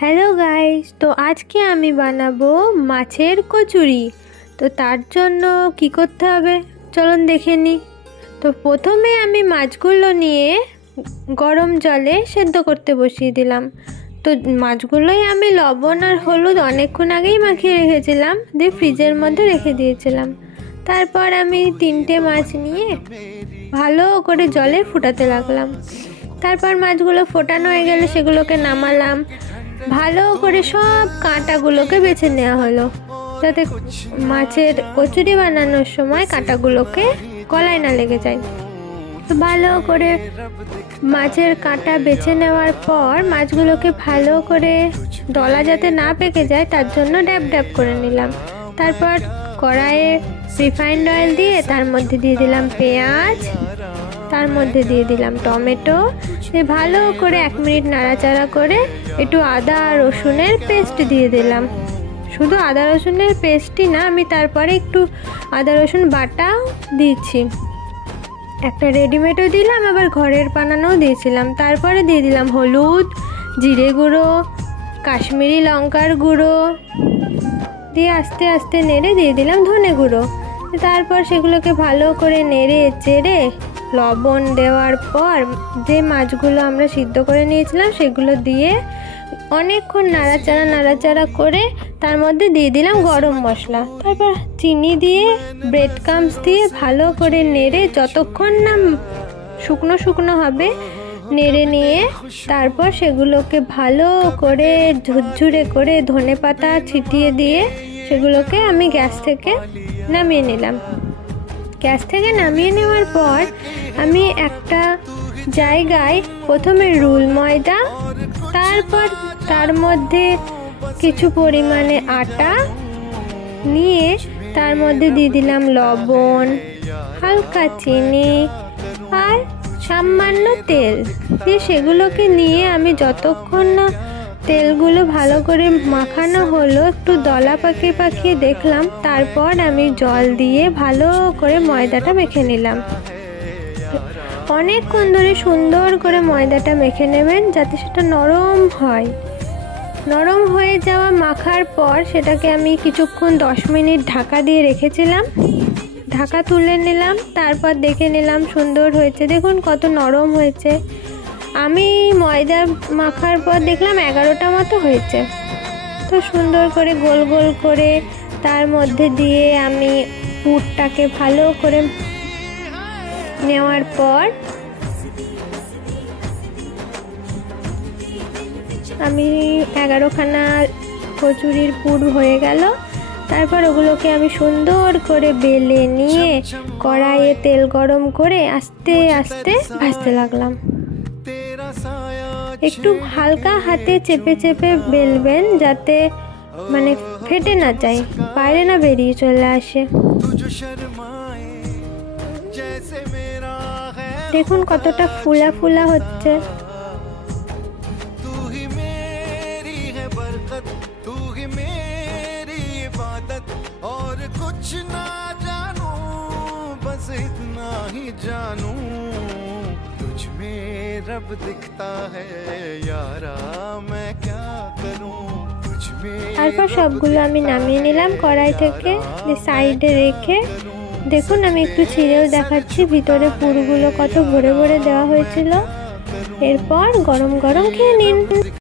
Hello guys, তো আজকে আমি বানাবো মাছের কচুরি। তো তার জন্য কি করতে হবে চলুন দেখে নিই। তো প্রথমে আমি মাছগুলো নিয়ে গরম জলে সেদ্ধ করতে বসিয়ে দিলাম। তো মাছগুলোই আমি লবণ আর হলুদ অনেকক্ষণ আগেই মাখিয়ে রেখেছিলাম, দিয়ে ফ্রিজের মধ্যে রেখে দিয়েছিলাম। তারপর আমি 3টে মাছ নিয়ে ভালো করে জলে ফুটাতে লাগলাম। তারপর মাছগুলো ফোটানো হয়ে গেলে সেগুলোকে নামালাম। ভালো করে সব কাঁটাগুলোকে বেছে নেওয়া হলো, যাতে মাছের কচুরি বানানোর সময় কাঁটাগুলোকে গলায় না লেগে যায়। তো ভালো করে মাছের কাঁটা বেছে নেওয়ার পর মাছগুলোকে ভালো করে দলা যাতে না পেকে যায় তার জন্য ড্যাব ড্যাব করে নিলাম। তারপর কড়াইয়ে রিফাইন্ড অয়েল দিয়ে তার মধ্যে দিয়ে দিলাম পেঁয়াজ, তার মধ্যে দিয়ে দিলাম টমেটো, ভালো করে 1 মিনিট নাড়াচাড়া করে একটু আদা রসুনের পেস্ট দিয়ে দিলাম। শুধু আদা রসুনের পেস্টই না, আমি তারপরে একটু আদা রসুন বাটাও দিচ্ছি, একটা রেডিমেডও দিলাম, আবার ঘরের বানানোও দিয়েছিলাম। তারপরে দিয়ে দিলাম হলুদ, জিরে গুঁড়ো, কাশ্মীরি লঙ্কার গুঁড়ো, দিয়ে আস্তে আস্তে নেড়ে দিয়ে দিলাম ধনে গুঁড়ো। তারপর সেগুলোকে ভালো করে নেড়ে চেড়ে লবণ দেওয়ার পর যে মাছগুলো আমরা সিদ্ধ করে নিয়েছিলাম সেগুলো দিয়ে অনেকক্ষণ নাড়াচাড়া করে তার মধ্যে দিয়ে দিলাম গরম মশলা। তারপর চিনি দিয়ে ব্রেড ক্রাম্বস দিয়ে ভালো করে নেড়ে যতক্ষণ না শুকনো শুকনো হবে নেড়ে নিয়ে তারপর সেগুলোকে ভালো করে ঝুরঝুরে করে ধনেপাতা ছিটিয়ে দিয়ে সেগুলোকে আমি গ্যাস থেকে নামিয়ে নিলাম। গ্যাস থেকে নামিয়ে নেওয়ার পর আমি একটা জায়গায় প্রথমে রুল ময়দা, তারপর তার মধ্যে কিছু পরিমাণে আটা নিয়ে তার মধ্যে দিয়ে দিলাম লবণ, হালকা চিনি আর সামান্য তেল দিয়ে সেগুলোকে নিয়ে আমি যতক্ষণ না তেলগুলো ভালো করে মাখানো হলো একটু দলা পাকিয়ে দেখলাম, তারপর আমি জল দিয়ে ভালো করে ময়দাটা মেখে নিলাম। অনেকক্ষণ ধরে সুন্দর করে ময়দাটা মেখে নেবেন যাতে সেটা নরম হয়। নরম হয়ে যাওয়া মাখার পর সেটাকে আমি কিছুক্ষণ 10 মিনিট ঢাকা দিয়ে রেখেছিলাম। ঢাকা তুলে নিলাম, তারপর দেখে নিলাম সুন্দর হয়েছে, দেখুন কত নরম হয়েছে। আমি ময়দা মাখার পর দেখলাম 11টা মতো হয়েছে। তো সুন্দর করে গোল গোল করে তার মধ্যে দিয়ে আমি পুরটাকে ভালো করে নেওয়ার পর আমি 11খানা কচুরির পুর হয়ে গেল। তারপর ওগুলোকে আমি সুন্দর করে বেলে নিয়ে কড়াইয়ে তেল গরম করে আস্তে আস্তে ভাজতে লাগলাম। একটু হালকা হাতে চেপে চেপে বেলবেন যাতে মানে ফেটে না যায়, বাইরে না বেরিয়ে চলে আসে। দেখুন কতটা ফুলা ফুলা হচ্ছে। रब दिखता है यारा मैं क्या करूं तुझमें। তারপর সবগুলো আমি নামিয়ে নিলাম কড়াই থেকে, সাইডে রেখে দেখুন আমি একটু ছিঁড়েও দেখাচ্ছি ভিতরে পুরগুলো কত ভরে ভরে দেওয়া হয়েছিল। এরপর গরম গরম খেয়ে নিন।